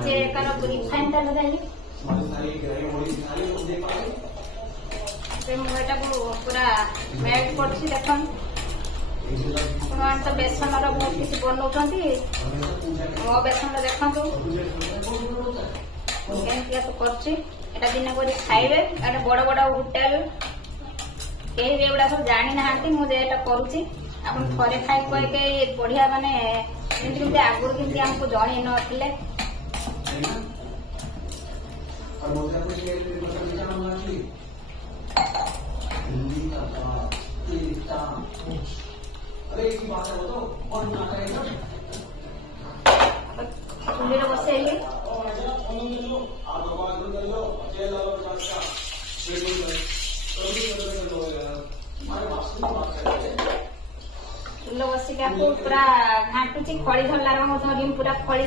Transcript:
जे car refine तेल देली मुझे पूरा मेल्ट कर देखो तो बेसन बहुत किसी बनाऊँ मो बेसन देखु केमती तो कर दिन कर खाइबे बड़ बड़ होटेल कहीं भी एगुड़ा सब जानी ना मुझे करुच्ची आप थे खाई कहीके बढ़िया माने आगुरी केमती आमको जन नथिले चूल्ही बसैली चूल्हा बसिक पूरा घाटुची खड़ी धरला पूरा खड़ी